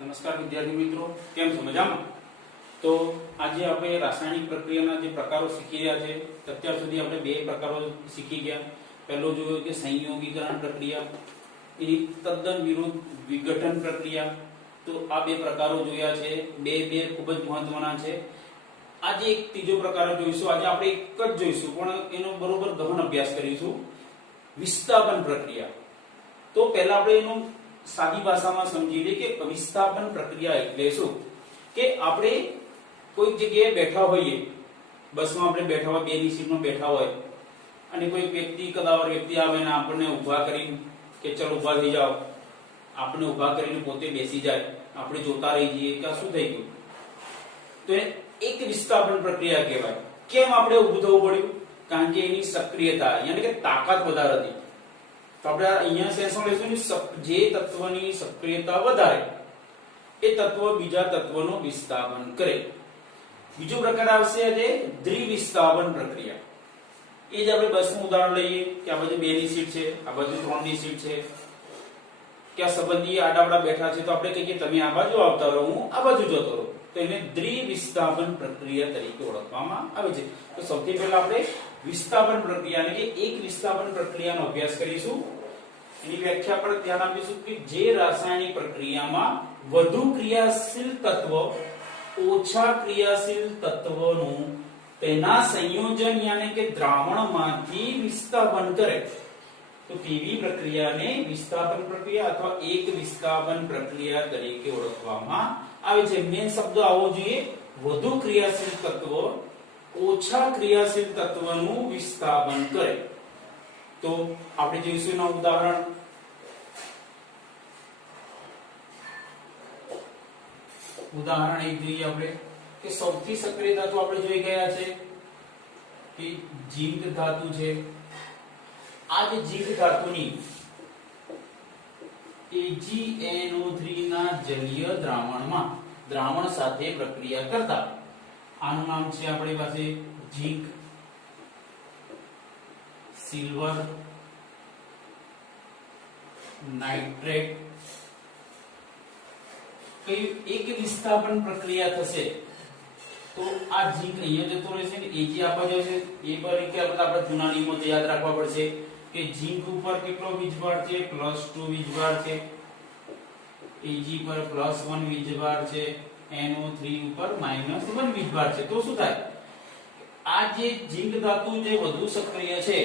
નમસ્કાર વિદ્યાર્થી મિત્રો, કેમ છો? મજામાં? તો આજે આપણે રાસાયણિક પ્રક્રિયાના જે પ્રકારો શીખી રહ્યા છે. અત્યાર સુધી આપણે બે પ્રકારો શીખી ગયા. પહેલો જોયો કે સંયોગીકરણ પ્રક્રિયા, એની તદ્દન વિરુદ્ધ વિઘટન પ્રક્રિયા. તો આ બે પ્રકારો જોયા છે. બે ખૂબ જ મહત્વના છે. આજે એક ત્રીજો પ્રકાર જોઈશું. આજે આપણે એક જ જોઈશું પણ એનો બરોબર ગહન અભ્યાસ કરીશું. વિસ્થાપન પ્રક્રિયા. તો પહેલા આપણે એનો સાદી ભાષામાં સમજી લે કે વિસ્થાપન પ્રક્રિયા એટલે શું. કે આપણે કોઈ જગ્યાએ બેઠા હોઈએ, બસમાં આપણે બેઠા હોય, બેની સીટમાં બેઠા હોય અને કોઈ વ્યક્તિ કદાવર વ્યક્તિ આવે ને આપણને ઊભા કરીને કે ચલો ઊભા થઈ જાઓ, આપણે ઊભા કરીને પોતે બેસી જાય, આપણે જોતા રહી જઈએ કે આ શું થઈ ગયું. તો એક વિસ્થાપન પ્રક્રિયા કહેવાય. કેમ આપણે ઊભું થવું પડ્યું? કારણ કે એની સક્રિયતા યાની કે તાકાત વધારે હતી. તો આપણે અહીંયા સેન્સર લેશું જે તત્વની સક્રિયતા વધારે એ તત્વ બીજા તત્વનો વિસ્થાપન કરે. બીજો પ્રકાર આવશે આજે દ્વિવિસ્થાપન પ્રક્રિયા. એ જ આપણે બસનું ઉદાહરણ લઈએ કે આ બાજુ 2 ની સીટ છે, આ બાજુ 3 ની સીટ છે, કે આ સંબંધી આડાવડા બેઠા છે, તો આપણે કહીએ તમે આ બાજુ આવતા રહો, હું આ બાજુ જતો રહું. તો એને દ્વિવિસ્થાપન પ્રક્રિયા તરીકે ઓળખવામાં આવે છે. તો સૌથી પહેલા આપણે વિસ્થાપન પ્રક્રિયા એટલે કે એક વિસ્થાપન પ્રક્રિયાનો અભ્યાસ કરીશું. એની વ્યાખ્યા પર ધ્યાન આપીશું કે જે રાસાયણિક પ્રક્રિયામાં વધુ ક્રિયાશીલ તત્વ ઓછા ક્રિયાશીલ તત્વનું તેના સંયોજન યાની કે દ્રાવણમાંથી વિસ્થાપન કરે, તો તેવી પ્રક્રિયાને વિસ્થાપન પ્રક્રિયા અથવા એક વિસ્થાપન પ્રક્રિયા તરીકે ઓળખવામાં આવે છે. મેન શબ્દ આવો જોઈએ, વધુ ક્રિયાશીલ તત્વ ઓછા ક્રિયાશીલ તત્વનું વિસ્થાપન કરે. તો આપણે જોઈશું એનું ઉદાહરણ. ઉદાહરણ એક જોઈએ આપણે કે સૌથી સક્રિય ધાતુ આપણે જોઈ ગયા છે કે ઝીંક ધાતુ છે. આ જે ઝીંક ધાતુની AgNO3 ના જલીય દ્રાવણ સાથે પ્રક્રિયા કરતા આનું નામ છે આપણી પાસે ઝીંક, સિલ્વર નાઇટ્રેટ. કઈ એક વિસ્થાપન પ્રક્રિયા થશે તો આ ઝીંક અહીંયા જતો રહેશે ને Ag આપવા જશે. એ તરીકે આપણે જૂના નિયમો યાદ રાખવા પડશે કે ઝીંક ઉપર કેટલો વીજભાર છે? +2 વીજભાર છે. Ag પર +1 વીજભાર છે. NO3 ઉપર -1 વીજભાર છે. તો શું થાય? આ જે ઝીંક ધાતુ જે વધુ સક્રિય છે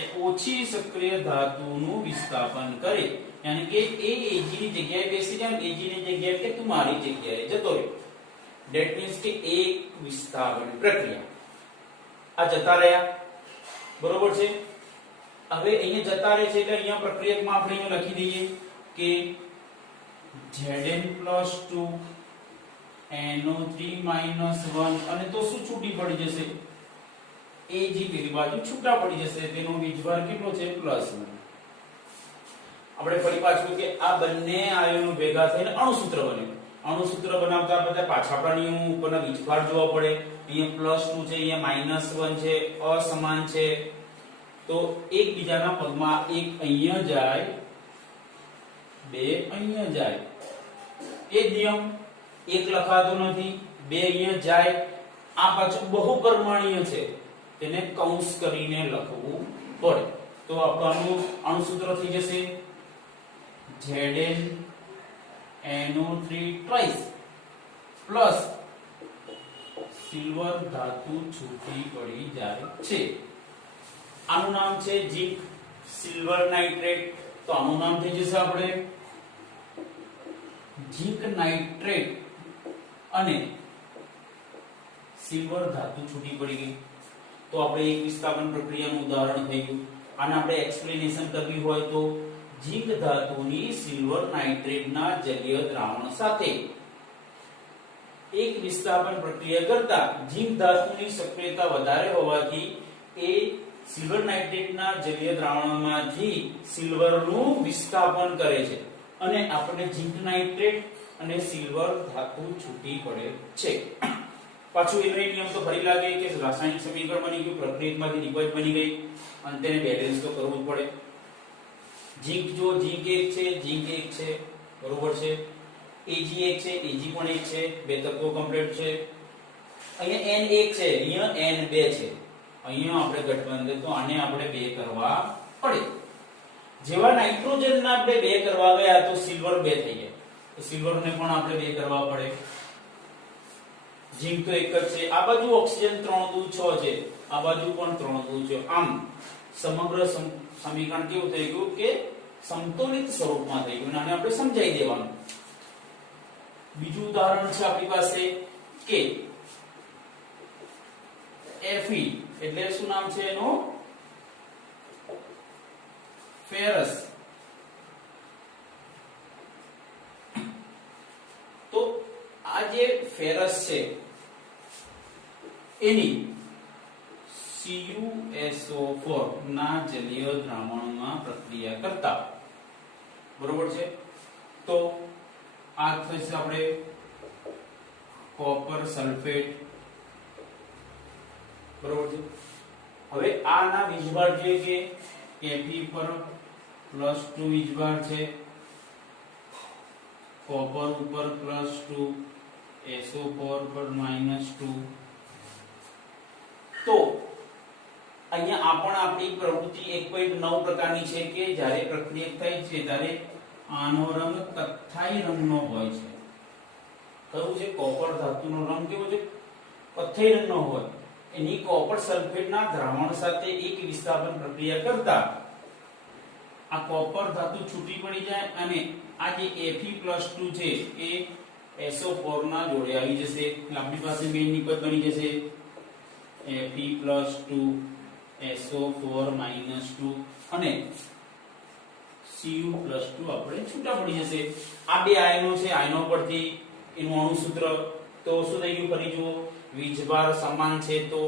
એ ઓછી સક્રિય ધાતુનું વિસ્થાપન કરે, યાની કે એ Ag ની જગ્યાએ બેસી જાય, Ag ની જગ્યાએ કે તું મારી જગ્યાએ જતો રહે. ધેટ મીન્સ કે એક વિસ્થાપન પ્રક્રિયા. આ જતા રહ્યા, બરોબર છે. હવે અહીંયા જતા રહે છે એટલે અહીંયા પ્રક્રિયામાં આપણે અહીંયા લખી દઈએ કે Zn+2 NO3 -1 અને તો શું છૂટી પડી જશે? Ag પેલી બાજુ છૂટા પડી જશે, તેનો વીજભાર કેટલો છે? +1. આપણે ફરી પાછું કે આ બંને આયનો ભેગા થઈને અણુસૂત્ર બન્યું. અણુસૂત્ર બનાવતા બધા પાછા આપણા નિયમો ઉપરના વીજભાર જોવા પડે. અહીંયા +2 છે, અહીંયા -1 છે, અસમાન છે. તો એકબીજાના પદમાં એક અહીંયા જાય, બે અહીંયા જાય. એ જ નિયમ, એક લખાતો નથી, બે અહીંયા જાય. આ પાછું બહુપરિમાણીય છે, તેને કૌંસ કરીને લખવું પડે. તો આપણું અણુસૂત્ર થઈ જશે ZnNO3 ટ્વાઇસ પ્લસ સિલ્વર ધાતુ છૂટી પડી જાય છે. આનું નામ છે ઝીંક, સિલ્વર નાઇટ્રેટ. તો આનું નામ થઈ જશે આપણે ઝીંક નાઇટ્રેટ અને સિલ્વર ધાતુ છૂટી પડી ગઈ. તો આપણે એક વિસ્થાપન પ્રક્રિયાનું ઉદાહરણ થઈ ગયું. આને આપણે એક્સપ્લેનેશન કરવી હોય તો ઝીંક ધાતુની સિલ્વર નાઇટ્રેટના જલીય દ્રાવણ સાથે એક વિસ્થાપન પ્રક્રિયા કરતા ઝીંક ધાતુની સક્રિયતા વધારે હોવાથી એ સિલ્વર નાઇટ્રેટના જલીય દ્રાવણમાંથી સિલ્વરનું વિસ્થાપન કરે છે અને આપણને ઝીંક નાઇટ્રેટ અને સિલ્વર ધાતુ છૂટી પડે છે. પાછું એનો નિયમ તો ફરી લાગે કે રાસાયણિક સમીકરણ બની ગયું, પ્રક્રિયામાંથી નિપજ બની ગઈ અને તેને બેલેન્સ તો કરવું જ પડે. ઝીંક જો ઝીંક 1 છે, ઝીંક 1 છે, બરોબર છે. Ag એક છે, Ag પણ એક છે, બે તત્વો કમ્પ્લીટ છે. અહીંયા n એક છે, અહીંયા n બે છે. અહીંયા આપણે ગઠબંધન તો આને આપણે બે કરવા પડે. જેવા નાઇટ્રોજનના આપણે બે કરવા ગયા તો સિલ્વર બે થઈ ગયા. તો સિલ્વરને પણ આપણે બે કરવા પડે. ઝીંક તો એક જ છે. આ બાજુ ઓક્સિજન 3 દુ 6 છે, આ બાજુ પણ 3 દુ 6. આમ સમગ્ર સમીકરણ કેવું થઈ ગયું કે સમતોલિત સ્વરૂપમાં થઈ ગયું. આને આપણે સમજાવી દેવાનું. બીજું ઉદાહરણ છે આપણી પાસે કે Fe એટલે શું નામ છે એનું? ફેરસ. તો આ જે ફેરસ છે એની CuSO4 ના જલીય દ્રાવણમાં પ્રક્રિયા કરતા, બરોબર છે, તો આ થશે આપણે કોપર સલ્ફેટ, બરોબર છે. હવે આના વીજભાર જોઈએ કે Fe પર +2 વીજભાર છે, કોપર ઉપર +2, SO4 પર -2. તો અહીંયા આપણ આપણી પ્રવૃત્તિ 1.9 પ્રકારની છે કે જ્યારે પ્રક્રિયા થાય છે ત્યારે આનો રંગ કથ્થાઈ રંગનો હોય છે. કયું છે? કોપર ધાતુનો રંગ કેવો છે? કથ્થાઈ રંગનો હોય. એની કોપર સલ્ફેટના દ્રાવણ સાથે એક વિસ્થાપન પ્રક્રિયા કરતા આ કોપર ધાતુ છૂટી પડી જાય અને આ જે Fe+2 છે એ SO4 ના જોડે આવી જશે. એટલે આપણી પાસે બે નિકટ બની જશે Fe+2 SO4 -2 અને Cu+2 આપણે છૂટા પડી જશે. આ બે આયનો છે, આયનો પરથી એનું અણુ સૂત્ર તો શું થઈ ગયું? ફરી જુઓ, વીજભાર સમાન છે તો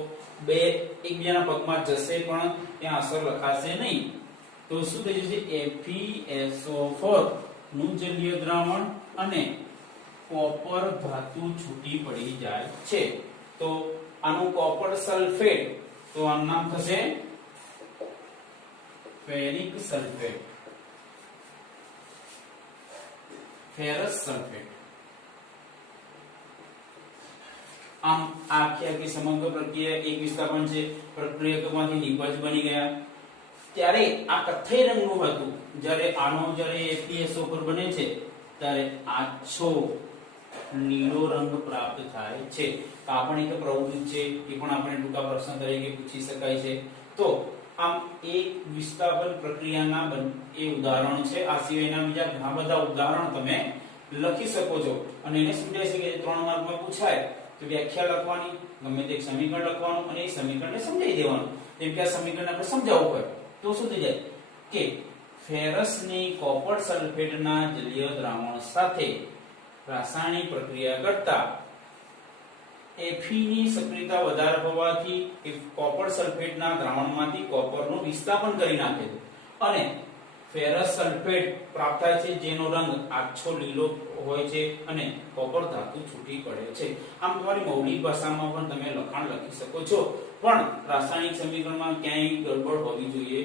બે એકબીજાના પગમાં જશે પણ ત્યાં અસર લખાશે નહીં. તો શું થઈ જશે? FeSO4 નું જલીય દ્રાવણ અને કોપર ધાતુ છૂટી પડી જાય છે. તો આનું કોપર સલ્ફેટ, તો આનું નામ થશે ફેરિક સલ્ફેટ, ફેરસ સલ્ફેટ. આમ આખી સમગ્ર પ્રક્રિયા એક વિસ્થાપન છે. પ્રક્રિયકમાંથી નિપજ બની ગયા. ત્યારે આ કથ્થાઈ રંગનું હતું. જ્યારે આનો FeSO4 બને છે ત્યારે આછો લીલો રંગ પ્રાપ્ત થાય છે. આ પણ એક પ્રવૃત્તિ છે, એ પણ આપણે ટૂંકા પ્રશ્ન તરીકે પૂછી શકાય છે. તો આમ એક વિસ્થાપન પ્રક્રિયાના એ ઉદાહરણ છે. આ સિવાયના બીજા ઘણા બધા ઉદાહરણ તમે લખી શકો છો અને એને સમજાય છે કે 3 માર્કમાં પૂછાય તો વ્યાખ્યા લખવાની, ગમે તે સમીકરણ લખવાનું અને એ સમીકરણને સમજાવી દેવાનું. જેમ કે આ સમીકરણ આપણે સમજાવવું હોય તો શું થઈ જાય કે ફેરસની કોપર સલ્ફેટના જલીય દ્રાવણ સાથે રાસાયણિક પ્રક્રિયા કરતા Fe ની સક્રિયતા વધારે હોવાથી કોપર સલ્ફેટના દ્રાવણમાંથી કોપરનું વિસ્થાપન કરી નાખે છે અને ફેરસ સલ્ફેટ પ્રાપ્ત થાય છે, જેનો રંગ આછો લીલો હોય છે અને કોપર ધાતુ છૂટી પડે છે. આમ તમારી મૌલિક ભાષામાં પણ તમે લખાણ લખી શકો છો, પણ રાસાયણિક સમીકરણમાં ક્યાંય ગડબડ હોવી જોઈએ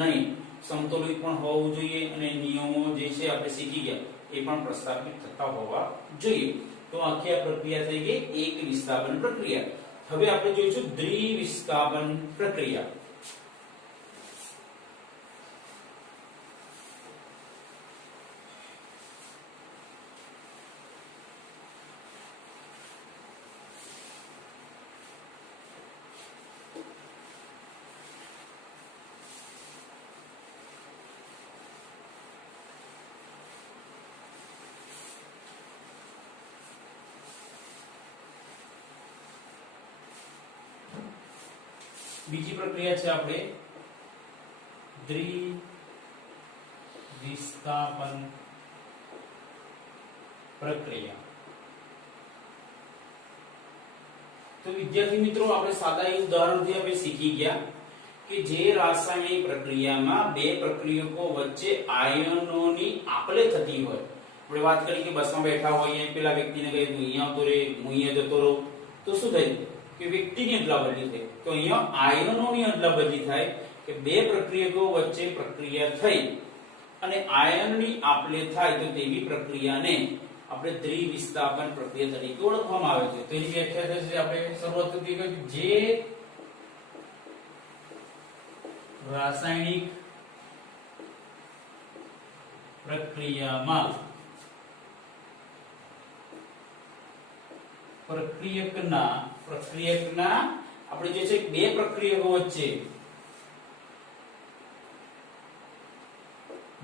નહીં. સમતોલિત પણ હોવું જોઈએ અને નિયમો જે છે આપણે શીખી ગયા એ પણ પ્રસ્થાપિત થતા હોવા જોઈએ. તો આખી આ પ્રક્રિયા થઈ ગઈ એક વિસ્થાપન પ્રક્રિયા. હવે આપણે જોઈશું દ્વિવિસ્થાપન પ્રક્રિયા. બીજી પ્રક્રિયા છે આપણે દ્વિવિસ્થાપન પ્રક્રિયા. તો વિદ્યાર્થી મિત્રો, આપણે સાદા એક ઉદાહરણથી આપણે શીખી ગયા કે જે રાસાયણિક પ્રક્રિયામાં બે પ્રક્રિયકો વચ્ચે આયનોની આપલે થતી હોય. આપણે વાત કરી કે બસમાં બેઠા હોઈએ, પેલા વ્યક્તિને કહ્યું અહીંયા આવતો રે, હું અહીંયા જતો રહું, તો શું થાય કે વ્યક્તિની અદલાબદલી થાય. તો અહીંયા આયનોની અદલાબદલી થાય કે બે પ્રક્રિયકો વચ્ચે પ્રક્રિયા થઈ અને આયનની આપલે થાય તો તેવી પ્રક્રિયાને આપણે દ્વિવિસ્થાપન પ્રક્રિયા તરીકે ઓળખવામાં આવે છે. તેની વ્યાખ્યા થશે આપણે શરૂઆતથી કે જે રાસાયણિક પ્રક્રિયામાં પ્રક્રિયકના આપણે જે છે બે પ્રક્રિયકો વચ્ચે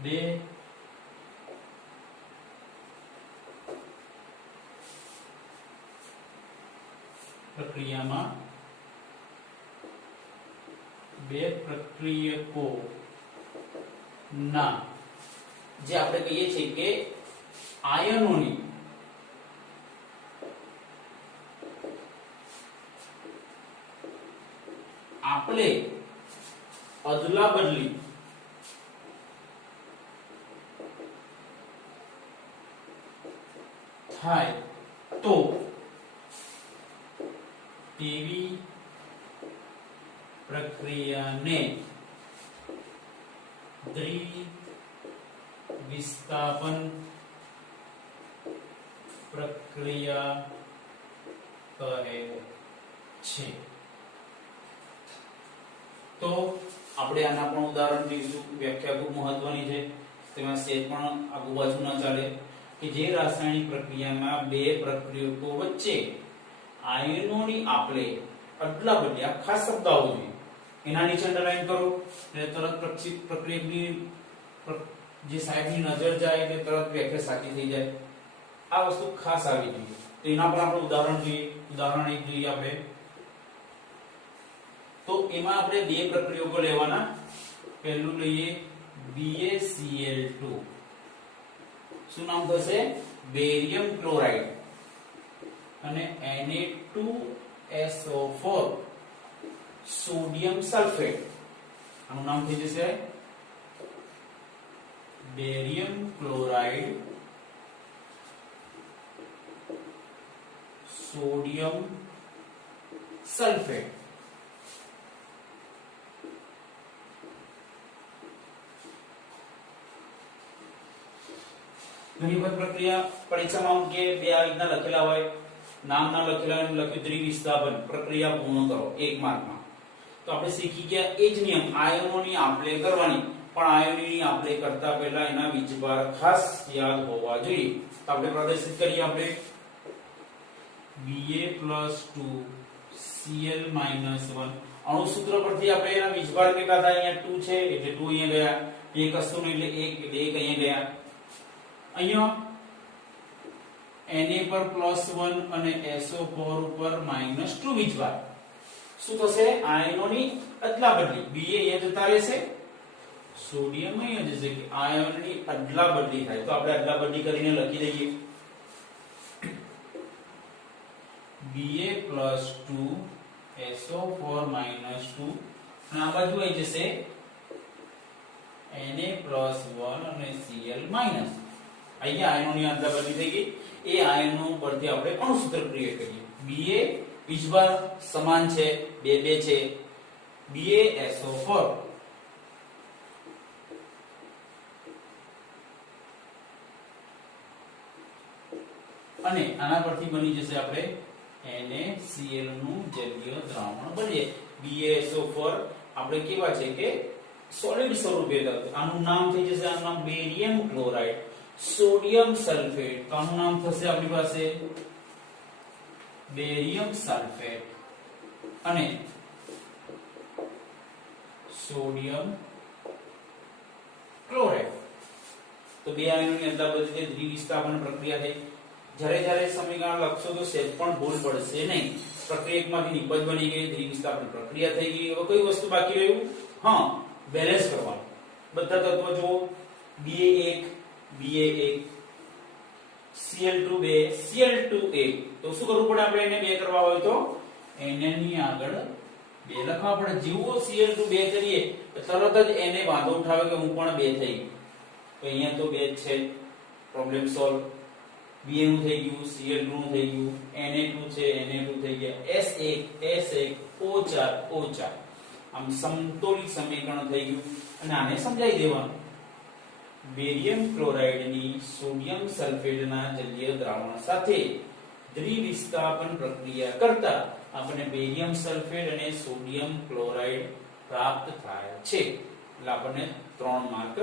બે પ્રક્રિયામાં બે પ્રક્રિયકો ના જે આપણે કહીએ છીએ કે આયનોની આપણે અદલા બદલી થાય તો તેવી પ્રક્રિયાને દ્વિવિસ્થાપન પ્રક્રિયા કહે છે. તો આપણે આના પણ ઉદાહરણ જોઈશું. વ્યાખ્યા ખૂબ મહત્વની છે, તેમાં સેજ પણ આગુ બાજુ ન ચાલે કે જે રાસાયણિક પ્રક્રિયામાં બે પ્રક્રિયકો વચ્ચે આયનોની આપણે અદલા બદલી, આ ખાસ શબ્દ આવવો જોઈએ, એના નીચે અંડરલાઈન કરો એટલે તરત પ્રક્રિયકની જે સાહેબની નજર જાય એટલે તરત વ્યાખ્યા સાચી થઈ જાય. આ વસ્તુ ખાસ આવી જોઈએ. તો એના પર આપણે ઉદાહરણ જોઈએ. ઉદાહરણ એક જોઈએ આપણે. તો એમાં આપણે બે પ્રક્રિયકો લેવાના. પહેલું લઈએ BaCl2. શું નામ થશે? Barium chloride. અને Na2SO4 સોડિયમ સલ્ફેટ. આનું નામ થઈ જશે બેરિયમ ક્લોરાઇડ સોડિયમ સલ્ફેટ. ઘણી બધી પ્રક્રિયા પરીક્ષામાં કે બે આ રીતના લખેલા હોય, નામ ના લખેલા હોય, લખ્યું દ્વિવિસ્થાપન પ્રક્રિયા પૂર્ણ કરો 1 માર્કમાં. તો આપણે શીખી ગયા એ જ નિયમ, આયનોની આપલે કરવાની. પણ આયનોની આપલે કરતા પહેલા એના વીજભાર ખાસ યાદ હોવા જોઈએ. તો આપણે પ્રદર્શિત કરીએ. આપણે Ba+2Cl-1 અણુ સૂત્ર પરથી આપણે એના વીજભાર કેટલા થાય? અહીંયા 2 છે એટલે 2 અહીંયા ગયા. એક વસ્તુ નહીં એટલે 1 એટલે 1 અહીંયા ગયા. અહીંયા Na પર +1 અને SO4 ઉપર -2 વીજભાર. શું થશે? આયનોની અદલા બદલી. Ba અહીંયા જતા રહેશે, સોડિયમ અહીંયા જશે કે આયનની અદલા બદલી થાય. તો આપણે અદલા બદલી કરીને લખી દઈએ Ba+2 SO4 -2 અને આ બાજુ આવી જશે Na+1 અને Cl-. અહીંયા આયનોની અદલા બદલી થઈ ગઈ. એ આયનો પરથી આપણે અણુસૂત્ર ક્રિએટ કરીએ. Ba વીજભાર સમાન છે, 2 2 છે. BaSO4 અને આના પરથી બની જશે આપણે NaCl નું જલીય દ્રાવણ બનીએ. BaSO4 આપણે કેવા છે કે સોલિડ સ્વરૂપે હતું. આનું નામ થઈ જશે, આનું નામ બેરિયમ ક્લોરાઇડ સોડિયમ સલ્ફેટ. તો આનું નામ થશે આપણી પાસે બેરિયમ સલ્ફેટ અને સોડિયમ ક્લોરાઇડ. તો બે આયનોની અદલા બદલી દ્વિવિસ્થાપન પ્રક્રિયા થઈ. જ્યારે જ્યારે સમીકરણ લખશો તો સેજ પણ ભૂલ પડશે નહીં. પ્રક્રિયકમાંથી નિપજ બની ગઈ, દ્વિવિસ્થાપન પ્રક્રિયા થઈ ગઈ. હવે કઈ વસ્તુ બાકી રહ્યું? હા, બેલેન્સ કરવાનું. બધા તત્વો જુઓ. Ba1 Ba1 Cl2 2 Cl2 1. તો શું કરવું પડે? આપણે એને 2 કરવા હોય તો Na ની આગળ 2 લખવા પડે. જેવો Cl2 2 કરીએ તરત જ એને વાંધો ઉઠાવે કે હું પણ 2 થઈ ગયું. તો અહીંયા તો 2 જ છે, પ્રોબ્લેમ સોલ્વ. Ba નું થઈ ગયું, Cl2 નું થઈ ગયું, Na2 છે, Na2 થઈ ગયા, S1 S1 O4 O4. આમ સમતોલિત સમીકરણ થઈ ગયું અને આને સમજાવી દેવાનું. બેરિયમ ક્લોરાઇડની સોડિયમ સલ્ફેટના જલીય દ્રાવણ સાથે દ્વિવિસ્થાપન પ્રક્રિયા કરતા આપણે બેરિયમ સલ્ફેટ અને સોડિયમ ક્લોરાઇડ પ્રાપ્ત થાય છે. એટલે આપણને 3 માર્ક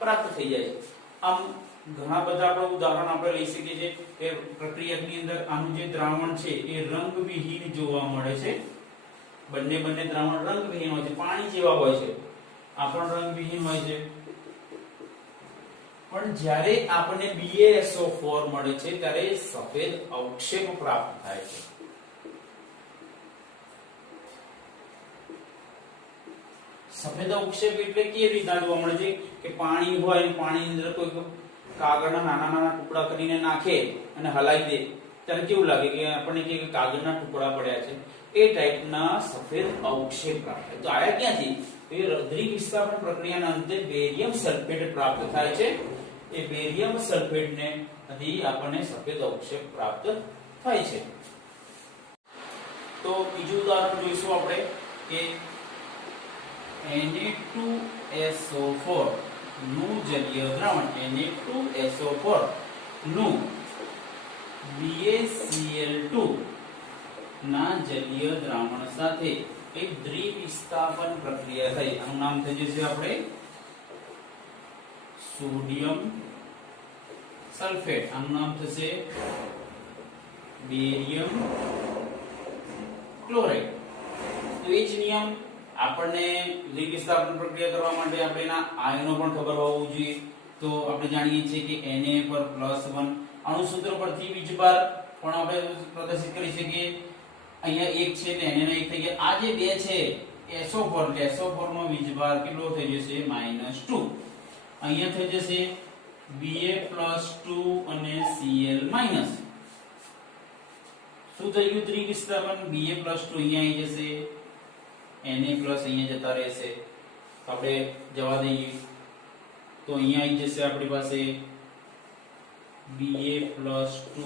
પ્રાપ્ત થઈ જાય છે. આમ ઘણા બધા આપણે ઉદાહરણ આપણે લઈ શકીએ છીએ કે પ્રક્રિયાની અંદર આનું જે દ્રાવણ છે એ રંગવિહીન જોવા મળે છે. બંને દ્રાવણ રંગવિહીન હોય છે, પાણી જેવા હોય છે, આ પણ રંગવિહીન હોય છે. પણ જ્યારે આપણને BaSO4 મળે છે ત્યારે સફેદ અવક્ષેપ પ્રાપ્ત થાય છે. સફેદ અવક્ષેપ એટલે કેવી રીતના જોવા મળે છે કે પાણી હોય અને પાણીની અંદર કોઈ કાગળના નાના ટુકડા કરીને નાખે અને હલાવી દે ત્યારે કેવું લાગે કે આપણને કે કાગળના ટુકડા પડ્યા છે, એ ટાઈપના સફેદ અવક્ષેપ પ્રાપ્ત થાય. તો આયા ક્યાંથી? એ દ્વિવિસ્થાપન પ્રક્રિયાના અંતે બેરિયમ સલ્ફેટ પ્રાપ્ત થાય છે. એ બેરિયમ સલ્ફેટને થી આપણને સફેદ અવક્ષેપ પ્રાપ્ત થાય છે. તો બીજું ઉદાહરણ જોઈશું આપણે કે Na2SO4 નું જલીય દ્રાવણ Na2SO4 નું BaCl2 ના જલીય દ્રાવણ સાથે એક દ્વિવિસ્થાપન પ્રક્રિયા થઈ. આનું નામ થઈ જશે આપણે સોડિયમ સલ્ફેટ. આનું નામ થશે બેરિયમ ક્લોરાઇડ. તો એ જ નિયમ આપણને દ્વિવિસ્થાપન પ્રક્રિયા કરવા માટે આપણે એના આયનો પણ ખબર હોવું જોઈએ. તો આપણે જાણીએ છીએ કે Na પર +1 અણુ સૂત્ર પરથી વીજભાર પણ આપણે પ્રદર્શિત કરી શકીએ. અહીંયા 1 છે એટલે Na ના 1 થઈ ગયા. આ જે 2 છે SO4 એટલે SO4 નો વીજભાર કેટલો થઈ જશે? -2. અહીંયા થઈ જશે Ba+2 અને Cl-. શું થઈ ગયું દ્વિવિસ્થાપન? Ba+2 અહીંયા આવી જશે, Na+ અહીંયા જતા રહેશે. તો આપણે જવા દઈએ. તો અહીંયા આવી જશે આપણી પાસે Ba+2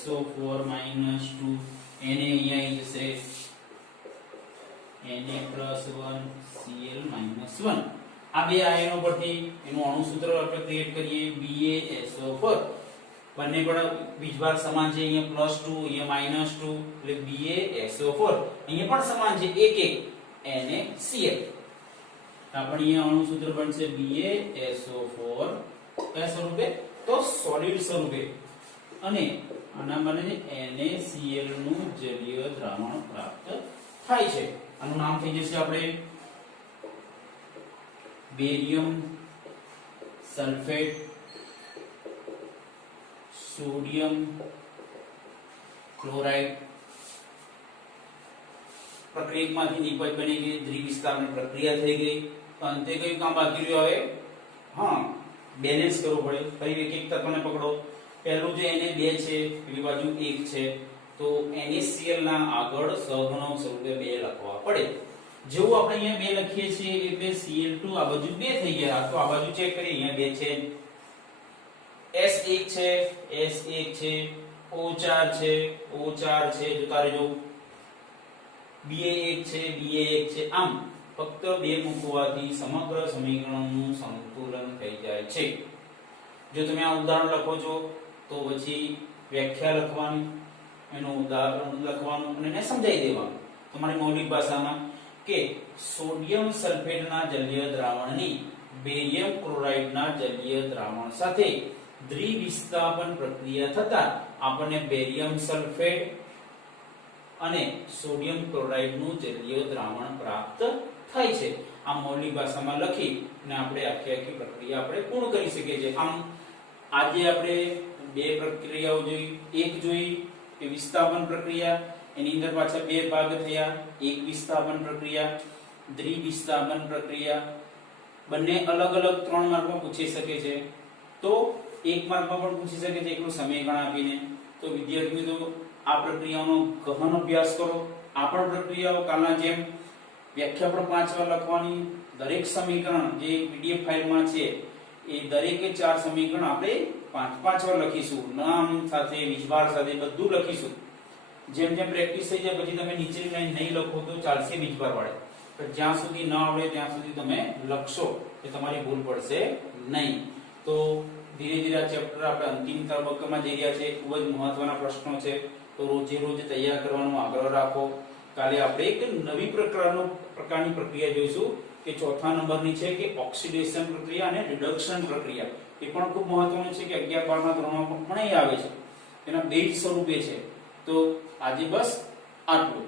SO4 -2 Na અહીંયા આવી જશે Na+1 Cl-1. આ બે આયનો પરથી એનું અણુ સૂત્ર આપણે ક્રિએટ કરીએ BaSO4. બંને પણ વીજભાર સમાન છે. અહીંયા +2 અહીંયા -2 એટલે BaSO4. અહીંયા પણ સમાન છે 1 NaCl. આપણે અહીંયા અણુ સૂત્ર બનશે BaSO4 કયા સ્વરૂપે? તો સોલિડ સ્વરૂપે. અને આના બને છે NaCl નું જલીય દ્રાવણ પ્રાપ્ત થાય છે. આનું નામ થઈ જશે આપણે બેરિયમ સલ્ફેટ સોડિયમ ક્લોરાઇડ. પ્રક્રિયામાંથી નિપજ બની ગઈ, દ્વિવિસ્થાપન પ્રક્રિયા થઈ ગઈ. તો અંતે કયું કામ બાકી રહ્યું? હવે બેલેન્સ કરવું પડે. ફરી એક તત્વને પકડો. પહેલું જે Na2 છે, પેલી બાજુ 1 છે, તો NaCl ના આગળ સહગુણક સ્વરૂપે 2 લખવા પડે. જેવું આપણે અહીંયા 2 લખીએ છીએ એટલે Cl2 આ બાજુ 2 થઈ ગયા. તો આ બાજુ ચેક કરીએ, અહીંયા 2 છે, S1 છે, S1 છે, O4 છે, O4 છે, જોતા રહેજો. Ba1 છે, Ba1 છે. આમ ફક્ત 2 મૂકવાથી સમગ્ર સમીકરણનું સંતુલન થઈ જાય છે. જો તમે આ ઉદાહરણ લખો છો તો પછી વ્યાખ્યા લખવાની, એનું ઉદાહરણ લખવાનું અને એને સમજાવી દેવાનું તમારી મૌલિક ભાષામાં કે સોડિયમ સલ્ફેટના જલીય દ્રાવણની બેરિયમ ક્લોરાઇડના જલીય દ્રાવણ સાથે દ્વિવિસ્થાપન પ્રક્રિયા થતા આપણને બેરિયમ સલ્ફેટ અને સોડિયમ ક્લોરાઇડનું જલીય દ્રાવણ પ્રાપ્ત થાય છે. આ મૌલિક ભાષામાં લખી અને આપણે આખી પ્રક્રિયા આપણે પૂર્ણ કરી શકીએ છીએ. આમ આજે આપણે 2 પ્રક્રિયાઓ જોઈ. એક જોઈ કે વિસ્થાપન પ્રક્રિયા, એની અંદર પાછા 2 ભાગ થયા. એક વિસ્થાપન પ્રક્રિયા, દ્વિવિસ્થાપન પ્રક્રિયા. બંને અલગ અલગ 3 માર્કમાં પૂછી શકે છે. તો 1 માર્કમાં પણ પૂછી શકે છે એકલું સમીકરણ આપીને. તો વિદ્યાર્થી મિત્રો આ પ્રક્રિયાનો ગહન અભ્યાસ કરો. આ પણ પ્રક્રિયાઓ કાલના જેમ વ્યાખ્યા પણ 5 વાર લખવાની. દરેક સમીકરણ જે PDF ફાઇલમાં છે એ દરેકે 4 સમીકરણ આપણે 5 વાર લખીશું. નામ સાથે, વીજભાર સાથે બધું લખીશું. જેમ જેમ પ્રેક્ટિસ થઈ જાય પછી તમે નીચેની લાઈન નહીં લખો તો ચાલશે વીજભાર વાળે, પણ જ્યાં સુધી ન આવડે ત્યાં સુધી તમે લખશો એ તમારી ભૂલ પડશે નહીં. તો ધીરે ધીરે આ ચેપ્ટર આપણે અંતિમ તબક્કામાં જઈ રહ્યા છે. ખૂબ જ મહત્વના પ્રશ્નો છે, તો રોજે રોજ તૈયાર કરવાનો આગ્રહ રાખો. કાલે આપણે એક નવી પ્રકારની પ્રક્રિયા જોઈશું કે ચોથા નંબરની છે કે ઓક્સિડેશન પ્રક્રિયા અને રિડક્શન પ્રક્રિયા. એ પણ ખૂબ મહત્વનું છે કે 11 12ના ધોરણમાં પણ આવે છે. એના બે જ સ્વરૂપે છે. તો આજે બસ આટલું.